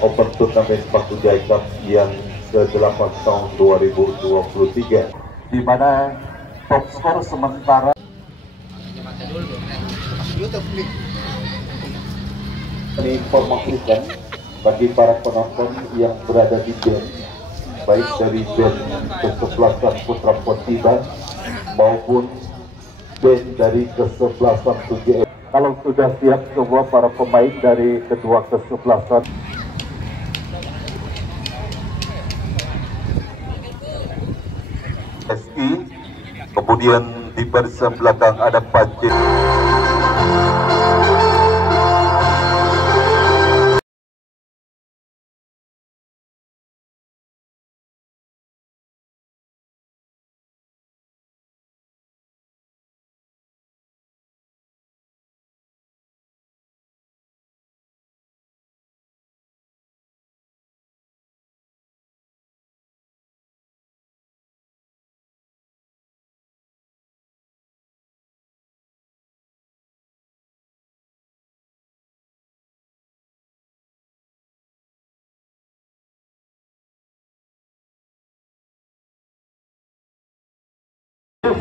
Open Turnamen Paku Jaya Cup yang ke-8 tahun 2023, di mana top skor sementara diinformasikan bagi para penonton yang berada di band, baik dari band kesebelasan Putra Portiba maupun band dari kesebelasan 7. Kalau sudah siap semua para pemain dari kedua kesebelasan, SI, kemudian di barisan belakang ada Pancing.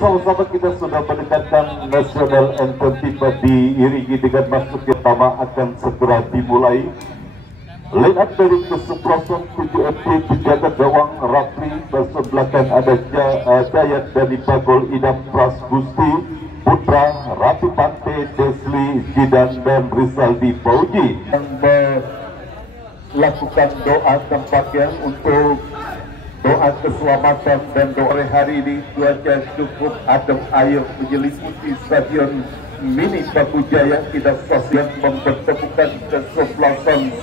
Sama-sama kita sudah mendekatkan National Anthem tiba diiringi dengan masuk pertama akan segera dimulai. Line up dari kesebelasan 7FT penjaga gawang Rafli, barisan belakang ada Jayat dari Bagol Idam Pras Gusti, Putra Ratu Pante, Desli Jidan dan Rizaldi Fauji yang melakukan doa tempatnya untuk doa keselamatan dan doa hari ini. Cuaca cukup adem, air menyelimuti stadion mini Paku Jaya. Kita saksikan mempertemukan kesebelasan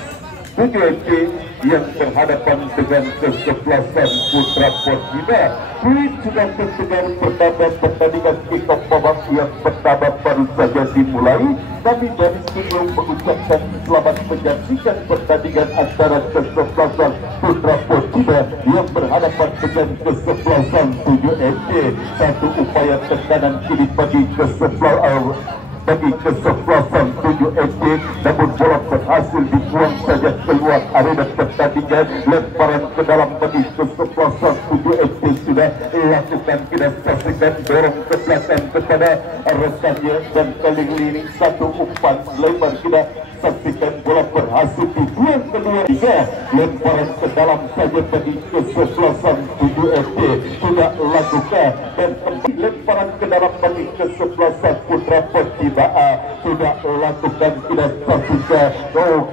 7FT yang berhadapan dengan kesebelasan Putra Portiba. Fluid sudah terdengar pertandingan kick-off babak yang pertama baru saja dimulai. Kami dari studio mengucapkan selamat menyaksikan pertandingan antara kesebelasan Putra Portiba yang berhadapan dengan kesebelasan 7FT. Satu upaya tekanan kini bagi kesebelasan 7FT, namun bola berhasil dibuang saja keluar arena pertandingan. Lemparan ke dalam bagi kesebelasan 7FT sudah lakukan. Kita saksikan dorong ke belakang kepada rekannya dan keliling satu umpan lebar. Kita saksikan bola berhasil dibuang keluar. Lemparan ke dalam saja bagi kesebelasan 7FT sudah lakukan, dan kembali lemparan ke dalam bagi kesebelasan Putra Portiba sudah lakukan. Kita saksikan kau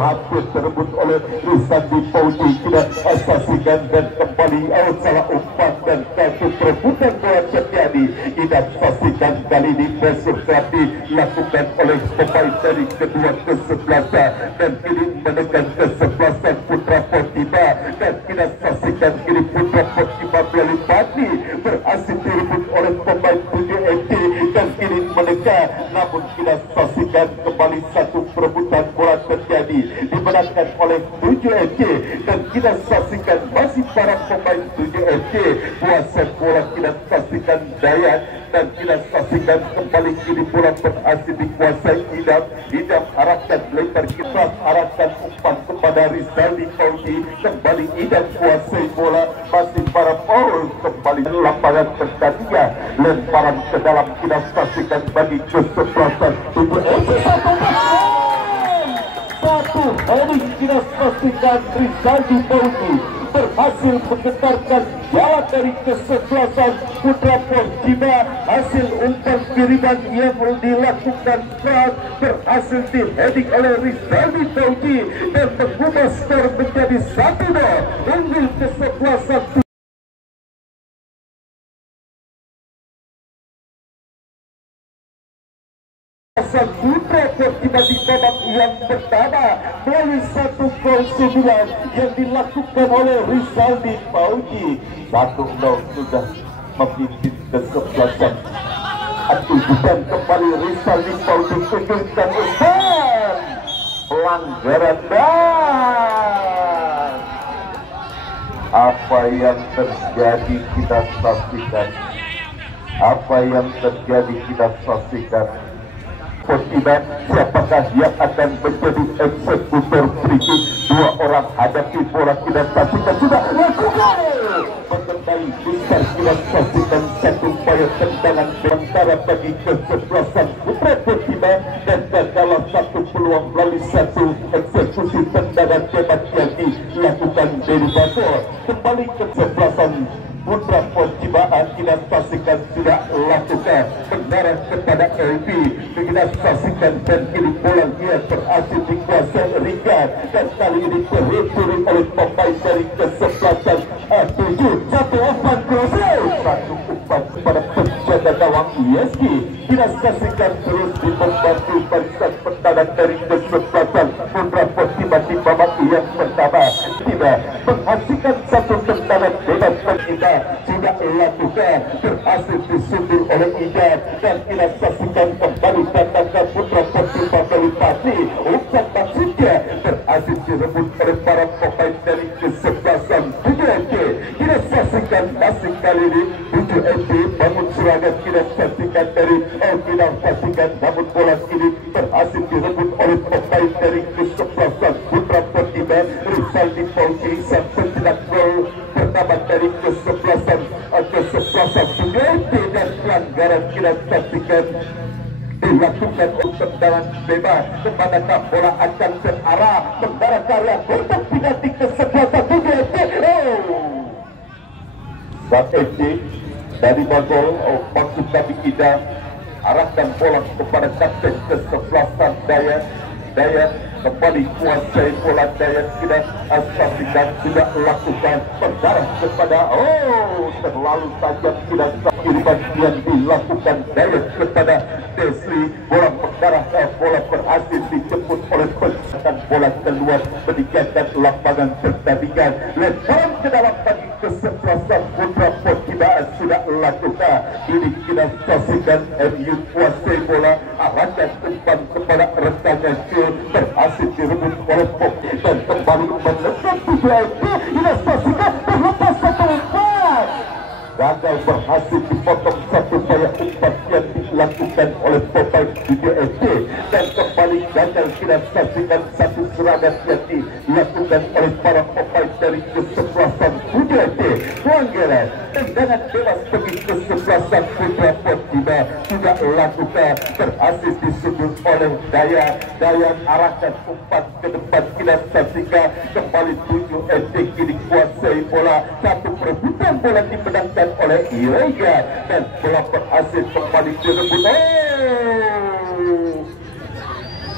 hampir terebut oleh Rizaldi Fauji. Kita saksikan dan kembali salah umpan dan satu perebutan bola terjadi. Kita saksikan kali ini besok dilakukan oleh pemain dari kedua kesebelasan dan kini menekan kesebelasan Putra Portiba. Dan kita saksikan kini Putra Portiba melalui Padli berhasil direbut oleh pemain 7FT dan kini menekan. Namun kita saksikan kembali satu perebutan bola terjadi dimenangkan oleh 7FT dan kita saksikan masih para pemain 7FT kuasa bola. Kita saksikan Dayat dan kita saksikan kembali kini bola berhasil dikuasai Idam. Idam arahkan lebar, kita arahkan umpan kepada Rizaldi Fauji. Kembali Idam kuasai bola, masih para Paul kembali lapangan pertandingan. Lemparan ke dalam kita saksikan bagi kesebelasan 7FT. Satu heading kita saksikan Rizaldi Fauji berhasil menggetarkan jalan dari kesebelasan Putra Portiba. Hasil umpan kiriman yang dilakukan keras berhasil di-heading oleh Rizaldi Fauji dan mengubah skor menjadi 1-0 unggul kesebelasan Putra Portiba di babak yang pertama melalui satu gol 9 yang dilakukan oleh Rizaldi Fauji. 1-0 sudah memimpin kesebelasan. Dan kembali Rizaldi Fauji kejutan umpan pelanggaran. Dan apa yang terjadi kita saksikan. Apa yang terjadi kita saksikan. Portiba. Siapakah yang akan menjadi eksekutor free kick? Dua orang hadapi bola, kita saksikan sudah lakukan kembali besar, kita saksikan satu upaya tendangan sementara bagi kesebelasan Putra Portiba dan dalam satu peluang melalui satu eksekusi tendangan bebas yang dilakukan dari Bator. Kembali kesebelasan Putra Portiba, kita saksikan sudah lakukan mengarah kepada LB. Kita saksikan dan kini bola dia berhasil dikuasai Rika dan kali ini terhubung oleh pemain dari kesebelasan 7. Satu umpan crossing, satu umpan kepada penjaga gawang ISG. Kita saksikan terus membantu barisan pertahanan dari kesebelasan Putra Portiba di babak yang pertama. Tiba menghasilkan satu tendangan bebas kita sudah lakukan berhasil disundur oleh Ida dan kita saksikan kembali tantangan Putra Portiba melintasi umpan maksudnya berhasil direbut oleh para pemain dari kesebelasan 7MD. Kita saksikan masih kali ini 7MD bangun serangan, kita saksikan dari kita saksikan namun bola ini berhasil direbut oleh pemain dari kesebelasan Putra Portiba. Rizaldi Pauci sang pencetak gol pertama dari kesebelasan 7MD dan pelanggaran kita saksikan dilakukan untuk tendangan bebas. Kemanakah bola akan terarah mengarah karya untuk penalti kesebelasan 7MD. Sang FD dari Bagol, maksud kami kita arahkan bola kepada kapten kesebelasan Dayat kembali kuasai bola. Dayat tidak saksikan sudah lakukan mengarah kepada terlalu tajam, tidak kiriman yang dilakukan Dayat kepada Desli. Bola mengarah, bola berhasil dijemput oleh pencetak bola keluar meninggalkan lapangan pertandingan. Lemparan ke dalam bagi kesebelasan Putra Portiba sudah lakukan. Ini kita saksikan MU kuasai bola, arahkan umpan kepada rekannya berhasil direbut oleh Pop dan kembali menekan 7MD. Kita saksikan terlepas satu umpan gagal berhasil dipotong satu upaya umpan yang dilakukan oleh pemain 7MD dan kembali gagal. Kita saksikan satu serangan yang dilakukan oleh para pemain dari kesebelasan 7MD. Pelanggaran tendangan bebas bagi kesebelasan Putra Portiba sudah lakukan berhasil disebut oleh Dayat arahkan umpan ke depan. Kita saksikan kembali 7MD kini kuasai bola, satu perebutan bola dimenangkan oleh Irega dan bola berhasil kembali direbut.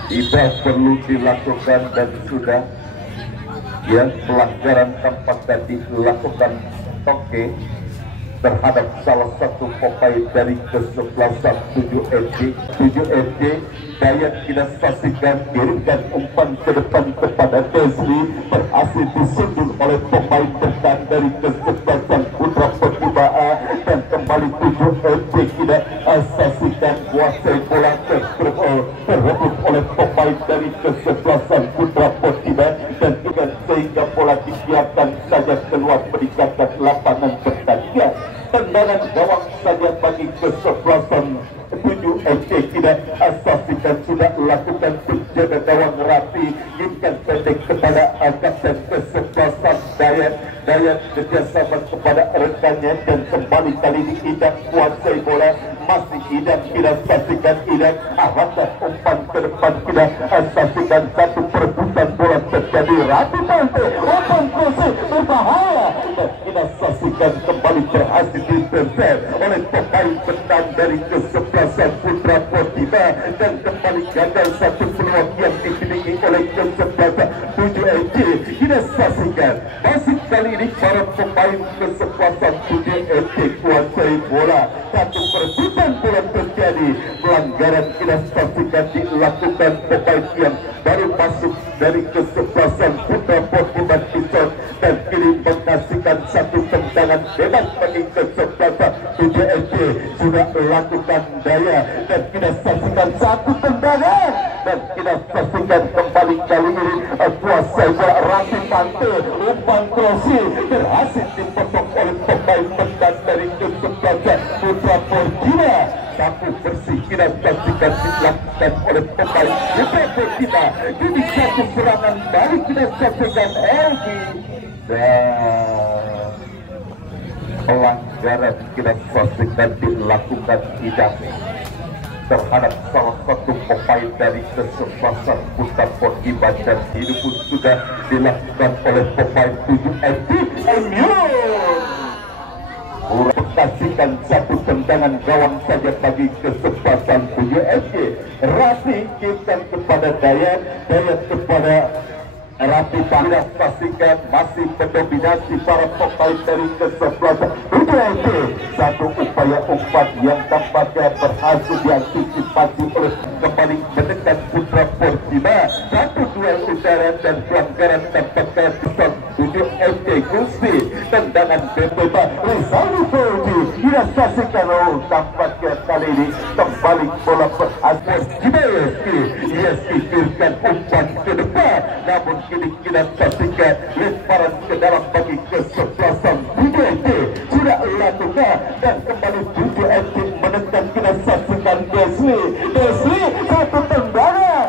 Tidak perlu dilakukan dan sudah pelanggaran tampak tadi dilakukan Toke terhadap salah satu pemain dari kesebelasan 7MD. Dayat kita saksikan kirimkan umpan ke depan kepada Desli, berhasil disundur oleh pemain depan dari kesebelasan Putra Portiba dan kembali 7MD kita saksikan kuasai bola terrebut oleh pemain dari kesebelasan Putra Portiba dan sehingga bola dibiarkan saja keluar meninggalkan lapangan pertandingan. Tendangan gawang saja bagi kesebelasan 7MD. Kita saksikan sudah lakukan penjaga gawang Rafi giringkan pendek kepada kapten kesebelasan Dayat kerjasama kepada rekannya dan kembali kali ini Idam kuasai bola, masih Idam. Kita saksikan Idam arahkan umpan ke depan. Kita saksikan satu perebutan bola terjadi. Rafi Mante umpan crossing berbahaya dan kita saksikan kembali berhasil diintercept oleh pemain depan dari kesebelasan Putra Portiba dan kembali gagal satu peluang yang dimiliki oleh kesebelasan 7MD. Kita saksikan masih kali ini para pemain kesebelasan 7MD kuasai bola, satu perebutan bola terjadi. Pelanggaran kita saksikan dilakukan pemain yang baru masuk dari kesebelasan Putra Portiba Kisot dan kini menghasilkan satu tendangan bebas bagi kesebelasan 7MD. Sudah melakukan daya dan kita saksikan satu tendangan dan kita saksikan kembali kali ini kuasai bola Rafi Mante umpan crossing berhasil dipotong oleh oleh pemain pendan dari kesebelasan Putra Porcina. Sapu bersih kita saksikan dilakukan oleh pemain Putra Porcina. Ini satu serangan balik kita saksikan Elgi dan pelanggaran kita saksikan dilakukan tidak terhadap salah satu pemain dari kesebelasan Putra Porcina, dan ini pun sudah dilakukan oleh pemain 7FT Almion. Kasihkan satu tendangan gawang saja bagi kesebelasan 7FT. Rafi kirimkan kepada Dayat kepada Rafi. Kita pastikan masih mendominasi para pemain dari kesebelasan 7FT. Satu upaya umpan yang tampaknya berhasil diantisipasi oleh kembali menekan Putra Porcina. Satu duel udara dan pelanggaran tampaknya 7FT Gusti. Tendangan bebas Rizaldi Fauzi kita saksikan. Tampaknya kali ini kembali bola berhasil kirimkan umpan ke depan, namun kini kita saksikan lemparan ke dalam bagi kesebelasan 7FT sudah lakukan, dan kembali 7FT menekan. Kita saksikan Desli satu tendangan.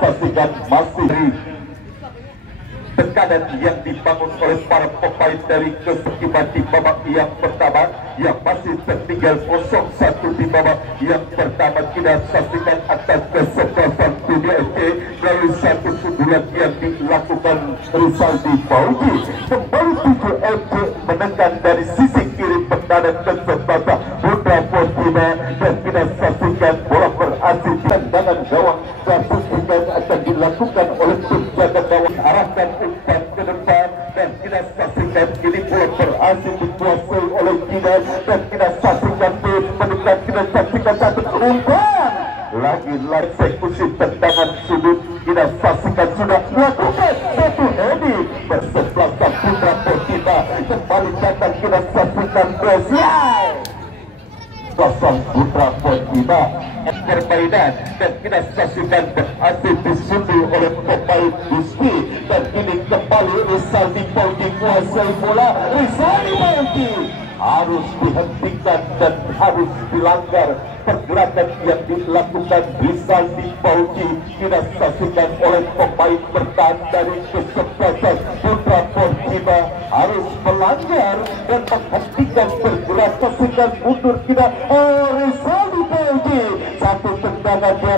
Saksikan masih tekanan yang dibangun oleh para pemain dari kesebelasan di babak yang pertama, yang masih tertinggal 0-1 di babak yang pertama. Kita saksikan atas kesebelasan 7FT melalui satu sundulan yang dilakukan Rizaldi Fauzi. Kembali 7FT menekan dari sisi kiri pertahanan kesebelasan Putra Porcina, dan kita saksikan bola berhasil. Tendangan gawang saksikan akan dilakukan oleh penjaga gawang, arahkan umpan ke depan, dan kita saksikan kini bola berhasil dikuasai oleh Jidan, dan kita saksikan menekan. Kita saksikan satu umpan lagi eksekusi tendangan sudut. Kita saksikan sudah melakukan satu heading bersebelasan Putra Porcina. Kembali datang kita saksikan Brazil kosong Putra Porcina permainan, dan kita saksikan berhasil disunduh oleh pemain Gusti, dan ini kembali Rizaldi Fauzi kuasai bola. Rizaldi Fauzi harus dihentikan dan harus dilanggar pergerakan yang dilakukan Rizaldi Fauzi. Kita saksikan oleh pemain bertahan dari kesebelasan Putra Porcina harus melanggar dan menghentikan pergerakan. Saksikan mundur kita Rizaldi Fauzi. Satu tendangannya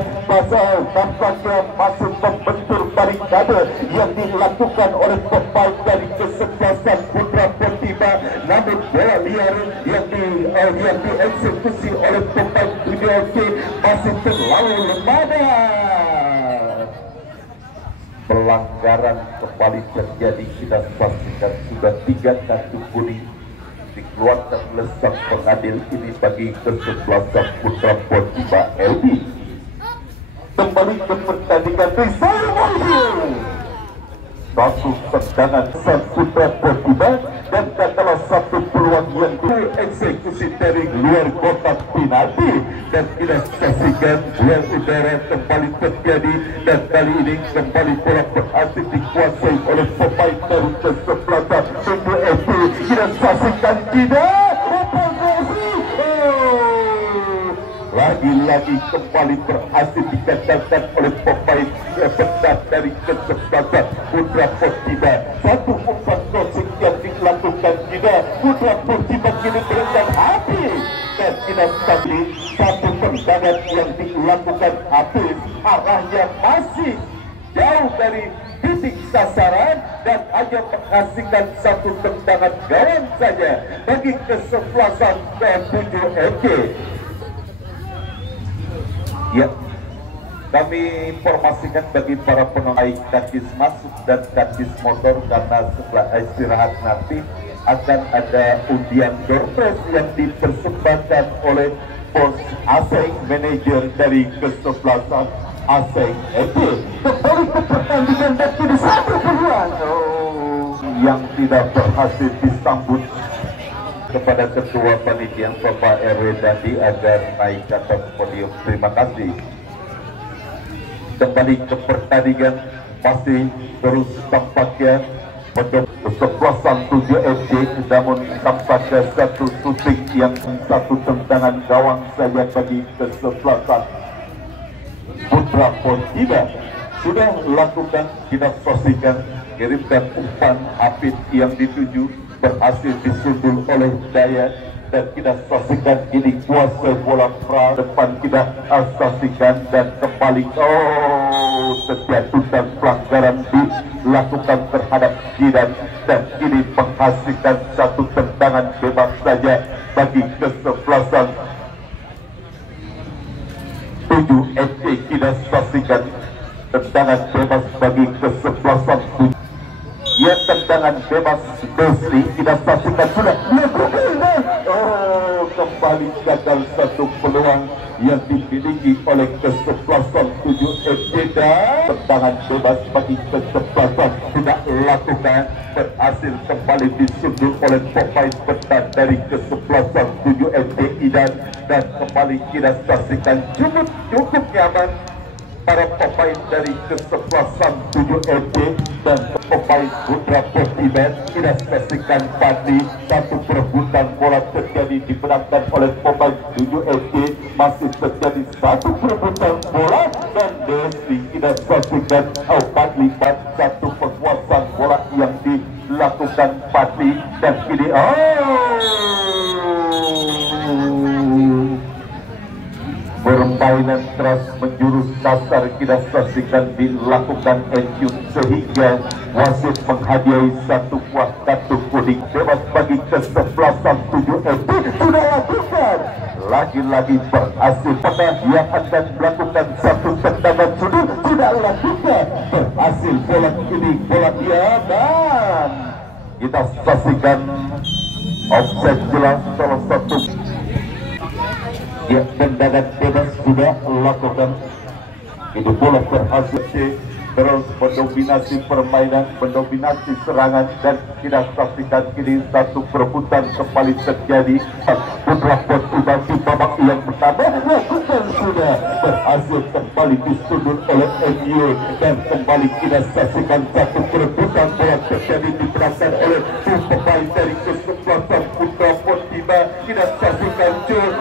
tampaknya masih membentur barikade yang dilakukan oleh pemain dari kesebelasan Putra Porcina, namun bola liar yang dieksekusi oleh pemain 7FT masih terlalu lemah. Pelanggaran kembali terjadi. Kita pastikan sudah 3 kartu kuning dikeluarkan oleh sang pengadil ini bagi kesebelasan Putra Porcina. Eldi kembali ke pertandingan. Rizaldi Fauzi satu tendangan sang Putra Porcina, dan katalah satu peluang yang dieksekusi dari luar kotak penalti, dan kita saksikan duel udara kembali terjadi, dan kali ini kembali bola berhasil dikuasai oleh pemain dari kesebelasan 7FT. Kita saksikan tidak lagi-lagi kembali berhasil dikatakan oleh pemain pendat dari kesebelasan Putra Porcina. Satu umpan crossing yang dilakukan juga Putra Porcina kini berendam habis, dan kita tadi satu tendangan yang dilakukan habis, arahnya masih jauh dari titik sasaran dan hanya menghasilkan satu tendangan gawang saja bagi kesebelasan 7FT. Ya, kami informasikan bagi para penonton taktis masuk dan taktis motor, karena setelah istirahat nanti akan ada undian door prize yang dipersembahkan oleh Bos Aseng, manajer dari kesebelasan Aseng FT. Kembali ke pertandingan dan kini satu peluang yang tidak berhasil disambut kepada Ketua Panitia Bapak RW Dandi agar naik ke atas podium. Terima kasih. Kembali ke pertandingan masih terus tampaknya untuk kesebelasan 7 FD, namun tampaknya satu shooting yang satu tendangan gawang saja bagi kesebelasan Putra Pontiba. Sudah lakukan, kita saksikan, kirimkan umpan Hafid yang dituju, berhasil disundul oleh Dayat, dan kita saksikan ini kuasai bola pra depan, kita saksikan dan kembali. Setiap pelanggaran dilakukan terhadap Jidan, dan ini menghasilkan satu tendangan bebas saja bagi kesebelasan 7 FD. Kita saksikan tendangan bebas bagi kesebelasan 7. Ya, tendangan bebas Desli, kita saksikan sudah. Kembali gagal satu peluang yang dimiliki oleh kesebelasan 7 FD, dan tendangan bebas bagi kesebelasan tidak lakukan, berhasil kembali disundul oleh pemain petang dari kesebelasan 7 FD Idan, dan kembali kita saksikan cukup nyaman para pemain dari kesebelasan 7 FD dan pemain Putra Pontiba. Kita saksikan tadi satu perebutan bola terjadi dimenangkan oleh pemain 7 FD, masih terjadi satu perebutan bola, dan Desli kita saksikan Padli satu penguasaan bola yang dilakukan Padli, dan ini permainan keras menjurus kasar kita saksikan dilakukan NU, sehingga wasit menghadiahi satu buah kartu kuning bebas bagi kesebelasan 7 FD. Sudah lakukan, lagi-lagi berhasil pada yang akan melakukan satu tendangan sudah lakukan, berhasil bola ini bola dia, dan kita saksikan offside jelas salah satu. Ya, tendangan bebas sudah lakukan. Itu bola berhasil terus mendominasi permainan, mendominasi serangan, dan kita saksikan kini satu perebutan kembali terjadi. Putra Pontiba di babak yang pertama lakukan sudah, berhasil kembali disundul oleh MU, dan kembali kita saksikan satu perebutan bola terjadi dimenangkan oleh pemain dari kesebelasan Putra Pontiba. Kita saksikan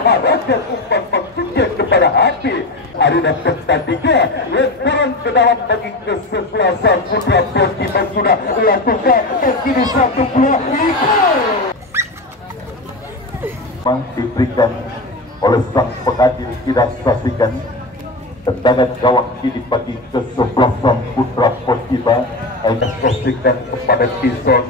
arahkan umpan maksudnya kepada Hafid. Arena ketiga lemparan ke dalam bagi kesebelasan Putra Pontiba sudah lakukan, dan kini satu bola diberikan oleh sang pengadil. Kita saksikan tendangan gawang kini bagi kesebelasan Putra Pontiba. Kita saksikan kepada Kison,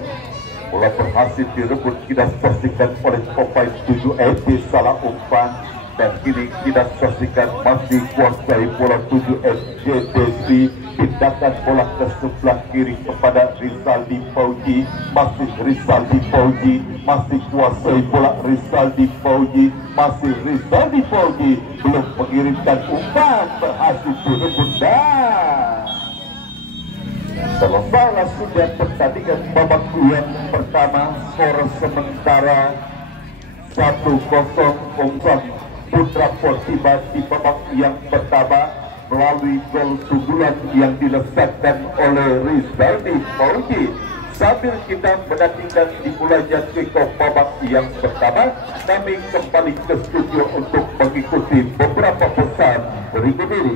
bola berhasil direbut, kita saksikan oleh pemain 7 FD, salah umpan, dan kini kita saksikan masih kuasai bola 7 FD Desli, pindahkan bola ke sebelah kiri kepada Rizaldi Fauji, masih Rizaldi Fauji, masih kuasai bola Rizaldi Fauji, masih Rizaldi Fauji, belum mengirimkan umpan, berhasil direbut, dan selesai sudah pertandingan babak yang pertama. Skor sementara 1-0 untuk Putra Pontiba di babak yang pertama melalui gol sundulan yang dilesatkan oleh Rizaldi Fauji. Sambil kita menantikan dimulainya kick-off babak yang pertama, kami kembali ke studio untuk mengikuti beberapa pesan berikut ini.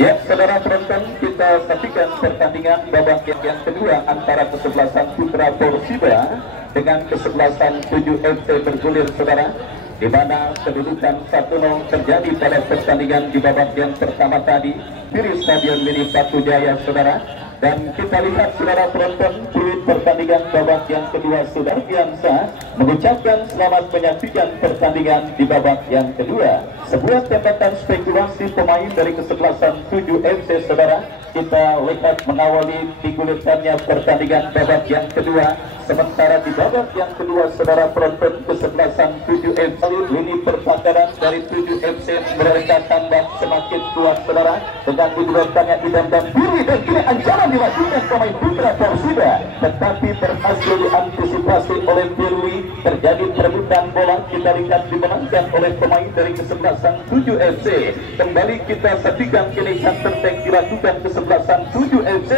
Ya, saudara penonton, kita saksikan pertandingan babak yang kedua antara kesebelasan Putra Pontiba dengan kesebelasan 7 FC bergulir, saudara, di mana kedudukan 1-0 terjadi pada pertandingan di babak yang pertama tadi di Stadion Mini Batu Jaya, saudara. Dan kita lihat, saudara penonton, di pertandingan babak yang kedua sudah biasa mengucapkan selamat menyaksikan pertandingan di babak yang kedua. Sebuah tembakan spekulasi pemain dari kesebelasan 7 FC, saudara, kita lihat mengawali digulirkannya pertandingan babak yang kedua. Sementara di babak yang kedua, saudara, penonton kesebelasan 7 FC lini pertahanan dari 7 FC mereka tambah semakin kuat, saudara, dengan digulirkannya idam dan diri, dan kini ancaman dilakukan pemain putra Persida, tetapi berhasil diantisipasi oleh Firly. Terjadi perebutan bola, kita lihat dimenangkan oleh pemain dari kesebelasan 7 FC. Kembali kita saksikan kini counter attack dilakukan kesebelasan 7 FC.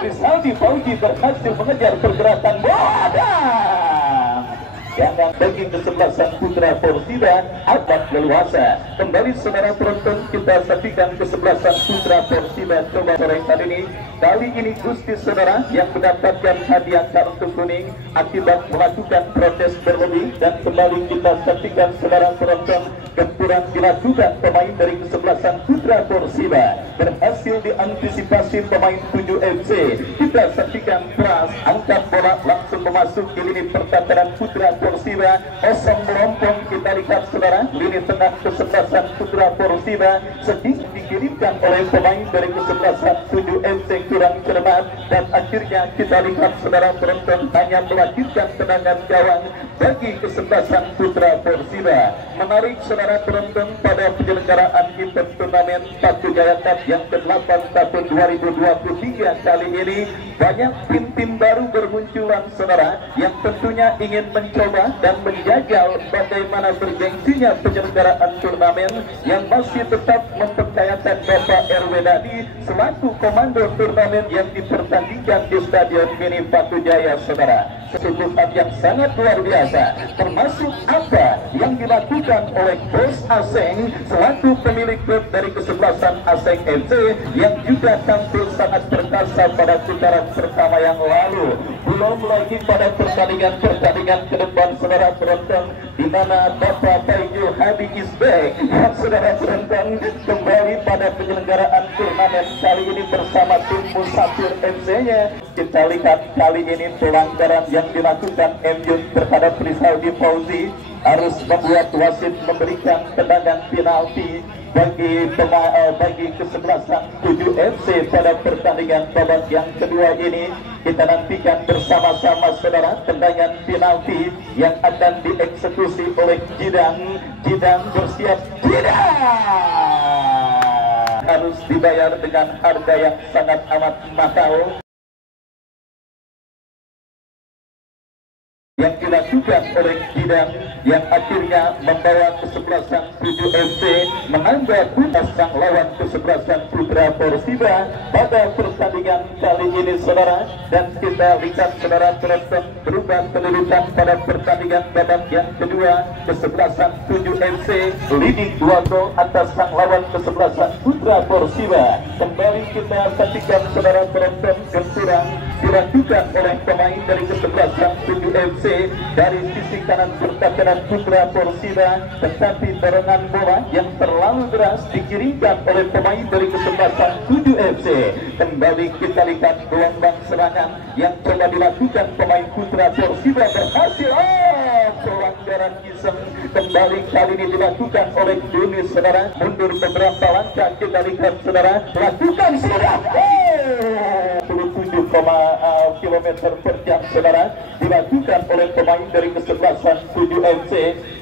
Rizaldi Fauji berhasil mengejar pergerakan bola. Yang bagi kesebelasan putra Persida agak leluasa. Kembali saudara penonton, kita saksikan kesebelasan putra Persida coba sore kali ini Gusti, saudara, yang mendapatkan hadiah kartu kuning akibat melakukan protes berlebih. Dan kembali kita saksikan saudara penonton, gempuran dilakukan pemain dari kesebelasan putra Persida, berhasil diantisipasi pemain 7 FC. Kita saksikan Pras angkat bola langsung memasuki lini pertahanan putra Persida, kosong melompong. Kita lihat saudara, lini tengah kesebelasan putra Persida sedikit dikirimkan oleh pemain dari kesebelasan 7 FC kurang cermat, dan akhirnya kita lihat saudara penonton hanya melahirkan tendangan gawang bagi kesebelasan putra Persida. Menarik saudara penonton, pada penyelenggaraan event turnamen Pacu Jaya Cup yang ke-8 tahun 2023 kali ini, banyak tim-tim baru bermunculan saudara, yang tentunya ingin mencoba dan menjaga bagaimana bergengsinya penyelenggaraan turnamen, yang masih tetap mempercayakan Bapak RW Dadi selaku komando turnamen yang dipertandingkan di Stadion Mini Pacu Jaya, saudara. Kesungguhan yang sangat luar biasa, termasuk apa yang dilakukan oleh bos Aseng selaku pemilik klub dari kesebelasan Aseng FC, yang juga tampil sangat perkasa pada putaran pertama yang lalu. Belum lagi pada pertandingan ke depan, saudara penonton, di mana Bapak Taiju Hadi Isbek yang saudara penonton kembali pada penyelenggaraan turnamen kali ini bersama tim Musafir FC-nya. Kita lihat kali ini pelanggaran yang dilakukan MJ terhadap Rizaldi Fauzi harus membuat wasit memberikan tendangan penalti bagi kesebelasan 7 FC pada pertandingan babak yang kedua ini. Kita nantikan bersama-sama saudara tendangan penalti yang akan dieksekusi oleh Jidang bersiap. Harus dibayar dengan harga yang sangat amat mahal yang dilakukan oleh Jidang, yang akhirnya membawa kesebelasan 7 FC menambah puntas sang lawan kesebelasan putra Persida pada pertandingan kali ini, saudara. Dan kita lihat saudara penonton, berubah kedudukan pada pertandingan babak yang kedua, kesebelasan 7 FC leading 2 gol atas sang lawan kesebelasan putra Persida. Kembali kita saksikan saudara penonton, gempuran dilakukan oleh pemain dari kesebelasan 7 FC dari sisi kanan pertahanan putra Persida, tetapi dorongan bola yang terlalu deras dikirimkan oleh pemain dari kesebelasan 7 FC. Kembali kita lihat gelombang serangan yang coba dilakukan pemain putra Persida berhasil. Pelanggaran iseng kembali kali ini dilakukan oleh Dunis, saudara. Mundur beberapa langkah, kita lihat saudara, lakukan sudah 27 km per jam, saudara, dilakukan oleh pemain dari kesebelasan 7 FC.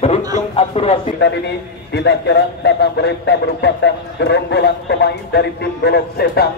Beruntung akurasi dan ini tidak heran karena mereka merupakan gerombolan pemain dari tim Golok Setan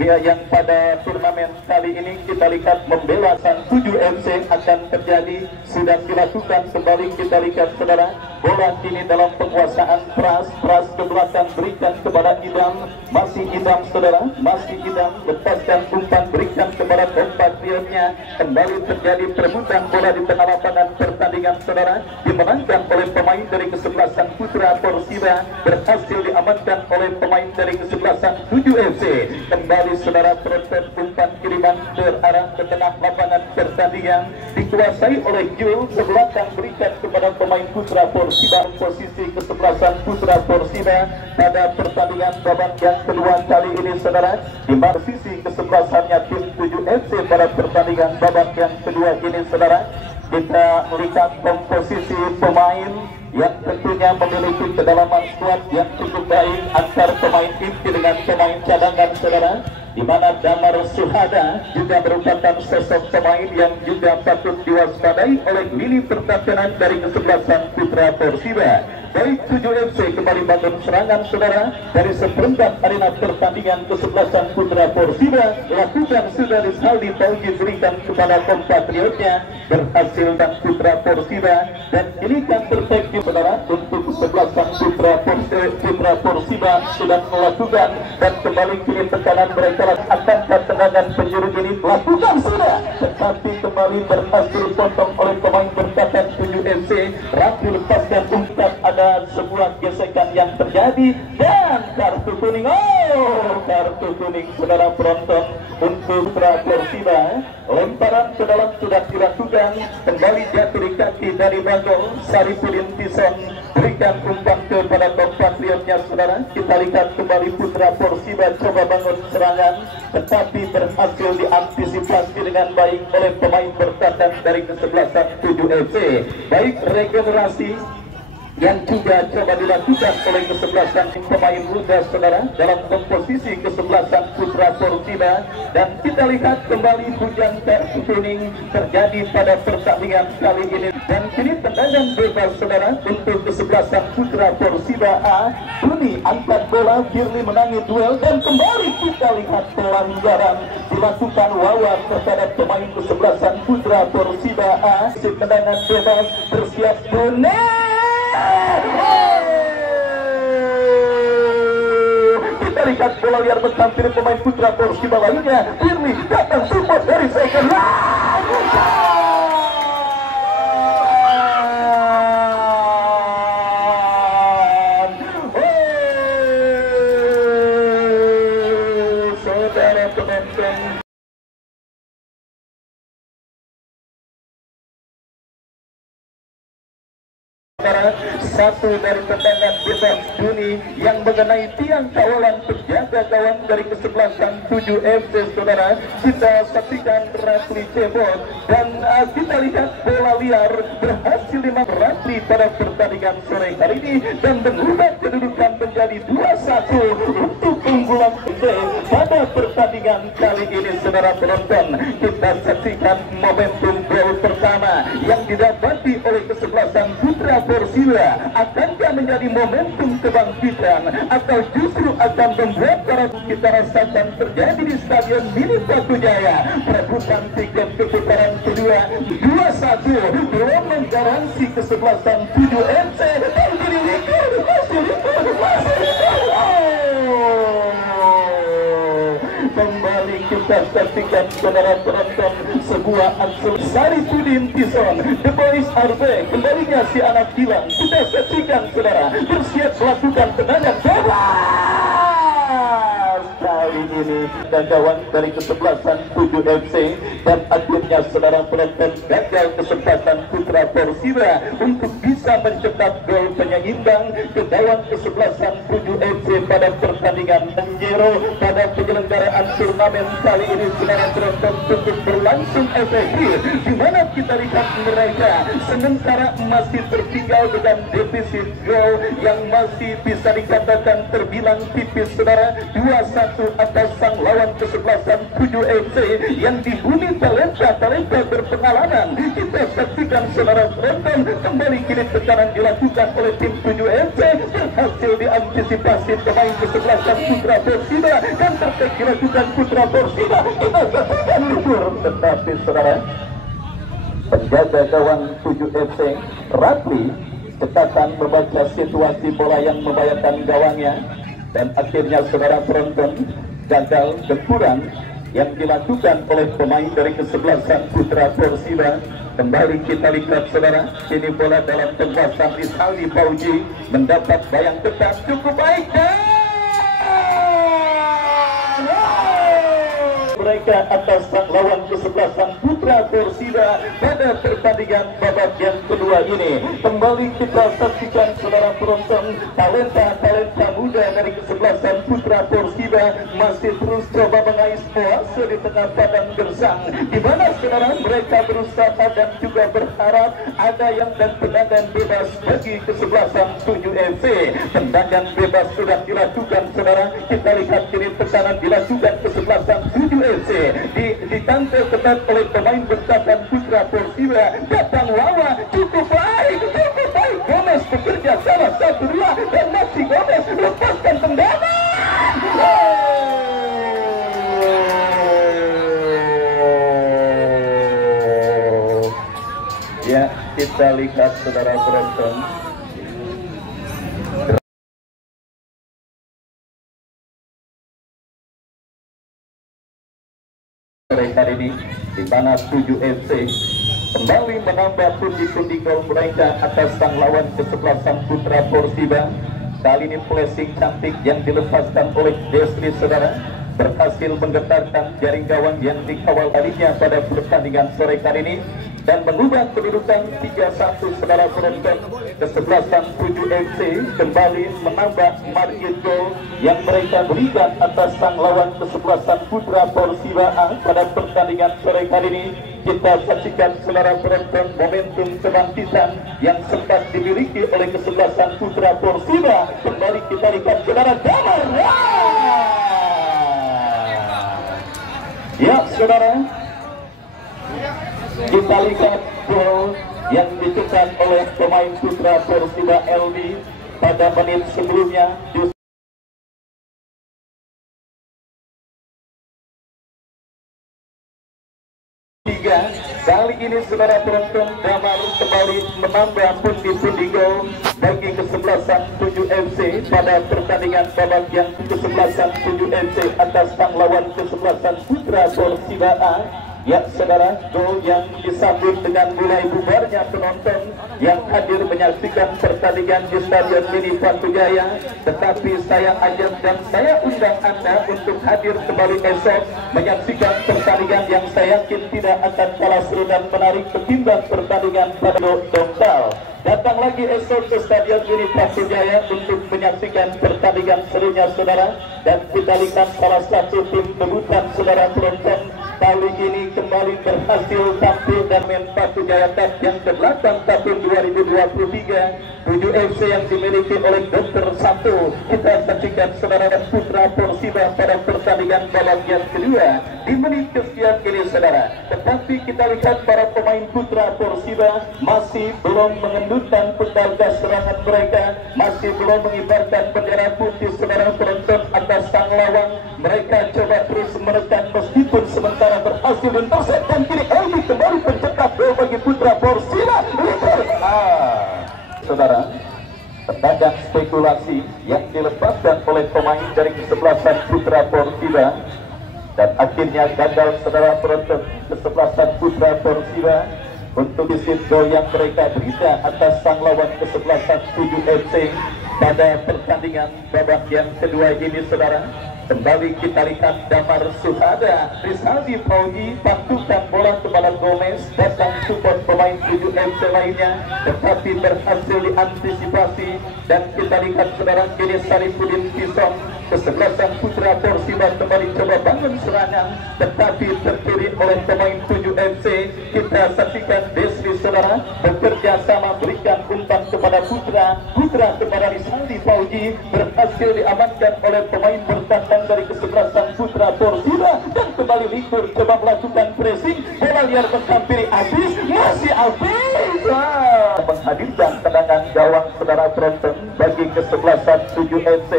yang pada turnamen kali ini kita lihat membela sang 7 FC akan terjadi, sudah dilakukan. Kembali kita lihat saudara, bola kini dalam penguasaan Pras ke belakang, berikan kepada Idam, masih Idam saudara, masih Idam, lepaskan umpan, berikan kepada compatrionnya. Kembali terjadi perebutan bola di tengah lapangan pertandingan, saudara, dimenangkan oleh pemain dari kesebelasan putra Persida, berhasil diamankan oleh pemain dari kesebelasan 7 FC. Kembali saudara penonton, umpan kiriman terarah ke tengah lapangan pertandingan dikuasai oleh Jul, ke belakang berikan kepada pemain putra Persida. Posisi kesebelasan putra Persida pada pertandingan babak yang kedua kali ini, saudara, di sisi kesebelasannya tim 7 FC pada pertandingan babak yang kedua ini, saudara. Kita melihat komposisi pemain yang tentunya memiliki kedalaman squad yang cukup baik antar pemain inti dengan pemain cadangan saudara, di mana Damar Suhada juga merupakan sosok pemain yang juga patut diwaspadai oleh lini pertahanan dari kesebelasan Putra Persiba. Baik 7 FC kembali bangun serangan saudara dari seperempat arena pertandingan kesebelasan Putra Persiba lakukan sudah Rizaldi Fauji berikan kepada kompatriotnya, berhasil dan Putra Persiba, dan ini kan perfect saudara untuk kesebelasan Putra Persiba sudah melakukan dan kembali kini tekanan mereka akan tendangan penjuru ini lakukan sudah, tetapi kembali berhasil potong oleh pemain bertahan 7 FC. Rapi lepaskan umpan, ada sebuah gesekan yang terjadi dan kartu kuning. Kartu kuning saudara penonton untuk Putra Persiba. Lemparan ke dalam sudah dilakukan, kembali jatuh di kaki dari Bagong Saripudin Tison, berikan umpan kepada kompatriotnya saudara. Kita lihat kembali Putra Persiba coba bangun serangan, tetapi berhasil diantisipasi dengan baik oleh pemain bertahan dari kesebelasan 7 FC. Baik regenerasi yang juga coba dilakukan oleh kesebelasan pemain muda saudara dalam komposisi kesebelasan Putra Persiba, dan kita lihat kembali hujan kartu kuning terjadi pada pertandingan kali ini, dan kini tendangan bebas saudara untuk kesebelasan Putra Persiba A. Buni angkat bola, Firly menangi duel, dan kembali kita lihat pelanggaran dilakukan Wawan terhadap pemain kesebelasan Putra Persiba A. Tendangan bebas, bersiap Buni. Kita lihat bola liar mentampil pemain Putra Persiba lainnya. Firly datang support dari second line. Saudara penonton, satu dari tendangan bebas Buni yang mengenai tiang kawalan penjaga gawang dari kesebelasan 7 FC saudara. Kita saksikan Rafli cebol, dan kita lihat bola liar berhasil Rafli pada pertandingan sore hari ini dan mengubah kedudukan menjadi 2-1 untuk unggulan FC pada pertandingan kali ini saudara penonton. Kita saksikan momentum gol pertama yang didapati oleh kesebelasan Putra Persiba. Akankah menjadi momentum kebangkitan atau justru akan membuat para kita rasakan terjadi di Stadion Mini Batu Jaya? Perebutan tiket ke putaran kedua 2-1 belum menggaransi kesebelasan 7 FC dan kembali kita saksikan saudara penonton sebuah aksi Saripudin Tison, The Boys are back, kembalinya si anak hilang. Kita saksikan saudara bersiap melakukan tendangan bebas. Kali ini gawang dari kesebelasan 7 FC, dan akhirnya saudara penonton gagal kesempatan Putra Persiba untuk bisa mencetak gol penyeimbang ke gawang kesebelasan 7 FC pada pertandingan Menjero pada penyelenggaraan turnamen kali ini saudara penonton cukup berlangsung efektif, di mana kita lihat mereka sementara masih tertinggal dengan defisit gol yang masih bisa dikatakan terbilang tipis saudara, 2-1 atas sang lawan kesebelasan 7 FC yang dihuni talenta berpengalaman. Kita saksikan saudara penonton kembali kini tekanan dilakukan oleh tim 7 FC, berhasil diantisipasi pemain kesebelasan Putra Persiba dan tertek dilakukan Putra Persiba. Kita saksikan libur, tetapi saudara penjaga gawang 7 FC Rafli cekatan membaca situasi bola yang membahayakan gawangnya, dan akhirnya saudara penonton gagal berkurang yang dilakukan oleh pemain dari kesebelasan Putra Persiba. Kembali kita lihat saudara, ini bola dalam penguasaan Rizaldi Fauji mendapat bayang ketat cukup baik dan mereka atas sang lawan kesebelasan Putra Persida pada pertandingan babak yang kedua ini. Kembali kita saksikan saudara penonton, talenta muda dari kesebelasan Putra Persida masih terus coba mengais oase di tengah padang gersang, di mana saudara mereka berusaha dan juga berharap ada yang dan tendangan bebas bagi kesebelasan 7 FC. Tendangan bebas sudah dilakukan saudara. Kita lihat kini tekanan dilakukan kesebelasan 7 FC, ditangkap ketat oleh pemain bertahan Putra Persida. Datang Wawa, cukup baik Gomez bekerja salah satu dua dan masih Gomez lepaskan tendangan. Ya, kita lihat saudara penonton. Hari ini di mana 7 FC kembali menambah pundi-pundi gol mereka atas sang lawan kesebelasan Putra Persida. Kali ini flashing cantik yang dilepaskan oleh Desri saudara berhasil menggetarkan jaring gawang yang dikawal tadinya pada pertandingan sore kali ini dan mengubah kedudukan 3-1 saudara penonton. Kesebelasan 7 FC kembali menambah margin gol yang mereka berikan atas sang lawan kesebelasan Putra Persida pada pertandingan sore kali ini. Kita saksikan saudara penonton momentum kebangkitan yang sempat dimiliki oleh kesebelasan Putra Persida. Kembali kita lihat saudara Damar. Ya saudara, kita lihat gol yang dicetak oleh pemain Putra Persida LD pada menit sebelumnya. Kali ini saudara penonton Damar kembali menambah pundi-pundi gol bagi kesebelasan 7 FC pada pertandingan babak yang kesebelasan 7 FC atas sang lawan kesebelasan Putra Persida A. Ya saudara, gol yang disambut dengan mulai bubarnya penonton yang hadir menyaksikan pertandingan di Stadion Mini Patujaya. Tetapi saya ajak dan saya undang Anda untuk hadir kembali esok menyaksikan pertandingan yang saya yakin tidak akan kalah seru dan menarik ketimbang pertandingan pada Dongkal. Datang lagi esok ke Stadion Mini Patujaya untuk menyaksikan pertandingan serunya saudara, dan kita lihat salah satu tim debutan saudara penonton kali ini kembali berhasil tampil dan main Patujaya Cup yang ke-8 tahun 2023. 7 FC yang dimiliki oleh Dr. Satu. Kita saksikan saudara Putra Persida pada pertandingan babak yang kedua di menit kesekian ini saudara. Tetapi kita lihat para pemain Putra Persida masih belum mengendutkan pedal gas serangan mereka, masih belum mengibarkan bendera putih saudara penonton atas sang lawan. Mereka coba terus menekan meskipun sementara berhasil interceptan kiri. Elmi kembali pencetak gol bagi Putra Persida. Saudara, tendangan spekulasi yang dilepaskan oleh pemain dari kesebelasan Putra Persida dan akhirnya gagal saudara penonton. Kesebelasan Putra Persida untuk visit gol yang mereka berikan atas sang lawan kesebelasan 7 FC pada pertandingan babak yang kedua ini saudara. Kembali kita lihat Damar Suhada, Rizaldi Pauji pantukan bola kepada Gomez, datang support pemain 7 FC lainnya, tetapi berhasil diantisipasi. Dan kita lihat saudara kini Sarifudin Pisong, kesebelasan Putra Persida kembali coba bangun serangan, tetapi terkiri oleh pemain 7 FC. Kita saksikan Desri saudara bekerja sama berikan umpan kepada Putra kepada Rizaldi Pauji, berhasil diamankan oleh pemain bertahan dari kesebelasan Putra Persida dan kembali likur coba melakukan pressing, bola liar menghampiri Abis, masih Abis menghadirkan tendangan gawang saudara penonton bagi kesebelasan 7 FC.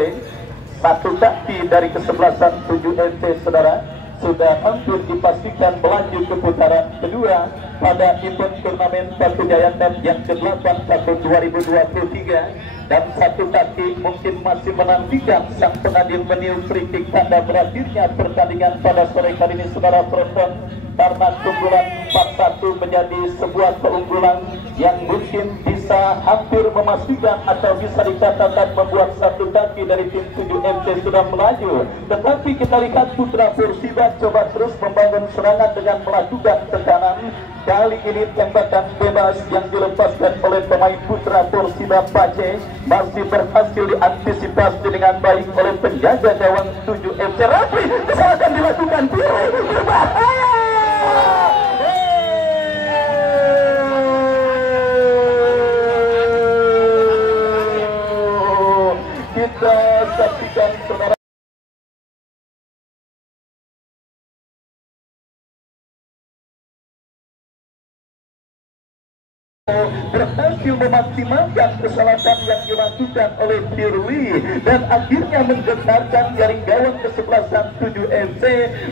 Satu kaki dari kesebelasan 7 FC saudara sudah hampir dipastikan melaju ke putaran kedua pada event turnamen Patujaya Cup yang ke-8 tahun 2023. Dan satu kaki mungkin masih menantikan sang pengadil meniup kritik tanda berakhirnya pertandingan pada sore kali ini saudara penonton, karena keunggulan 4-1 menjadi sebuah keunggulan yang mungkin bisa bisa hampir memastikan atau bisa dikatakan membuat satu kaki dari tim 7 MC sudah melaju. Tetapi kita lihat Putra Persiba coba terus membangun serangan dengan melakukan tekanan. Kali ini tembakan bebas yang dilepaskan oleh pemain Putra Persiba Pace masih berhasil diantisipasi dengan baik oleh penjaga gawang 7 FC. Rafli, kesalahan dilakukan Pirli, berbahaya. Kita saksikan saudara. Berhasil memaksimalkan kesalahan yang dilakukan oleh Pirli dan akhirnya menggetarkan jaring gawang kesebelasan 7 FC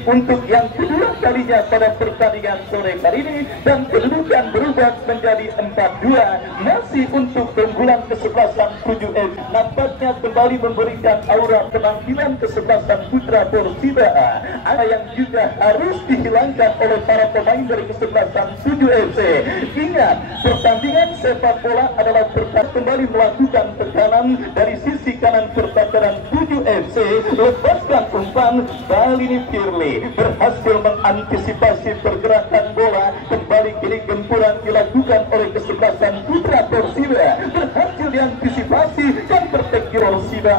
untuk yang kedua kalinya pada pertandingan sore hari ini, dan kedudukan berubah menjadi 4-2 masih untuk keunggulan kesebelasan 7 FC. Nampaknya kembali memberikan aura penampilan kesebelasan Putra Persiba ada yang juga harus dihilangkan oleh para pemain dari kesebelasan 7 FC. Ingat, pertandingan sepak bola adalah kembali melakukan tekanan dari sisi kanan pertahanan 7 FC. Lepaskan umpan, kali ini Pirli berhasil mengantisipasi pergerakan bola. Kembali kini gempuran dilakukan oleh kesebelasan Putra Persiba, berhasil diantisipasi dan berteki Persiba.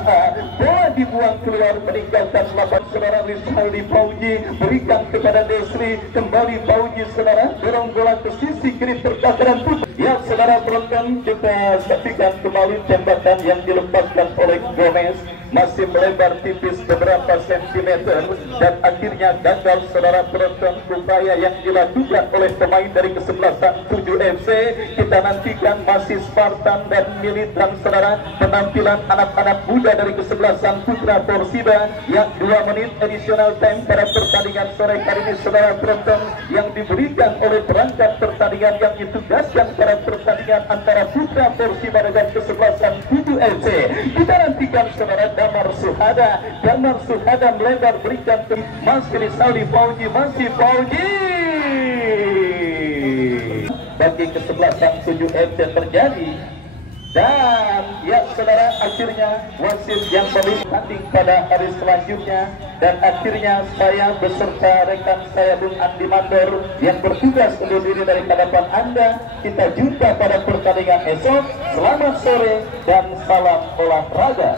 Bola dibuang keluar meninggalkan lapangan. Saudara Rizaldi Fauji berikan kepada Desri, kembali Fauji saudara dorong bola ke sisi kiri pertahanan Putra. Ya saudara penonton, kita saksikan kembali tembakan yang dilepaskan oleh Gomez, masih melebar tipis beberapa sentimeter dan akhirnya gagal. Saudara penonton, upaya yang dilakukan oleh pemain dari kesebelasan 7 FC. Kita nantikan masih Spartan dan militan saudara, penampilan anak-anak muda dari kesebelasan Putra Persiba yang 2 menit additional time pada pertandingan sore hari ini saudara penonton, yang diberikan oleh perangkat pertandingan yang ditugaskan pada pertandingan antara Putra Persiba dengan kesebelasan 7 FC. Kita nantikan saudara Damar Suhada melebar berikan ke masih Rizaldi Fauji, masih Fauji bagi kesebelasan 7 FC terjadi. Dan ya saudara, akhirnya wasit yang memilih tanding pada hari selanjutnya, dan akhirnya saya beserta rekan saya Bung Andi Mandor yang bertugas undur diri dari hadapan Anda. Kita jumpa pada pertandingan esok. Selamat sore dan salam olahraga.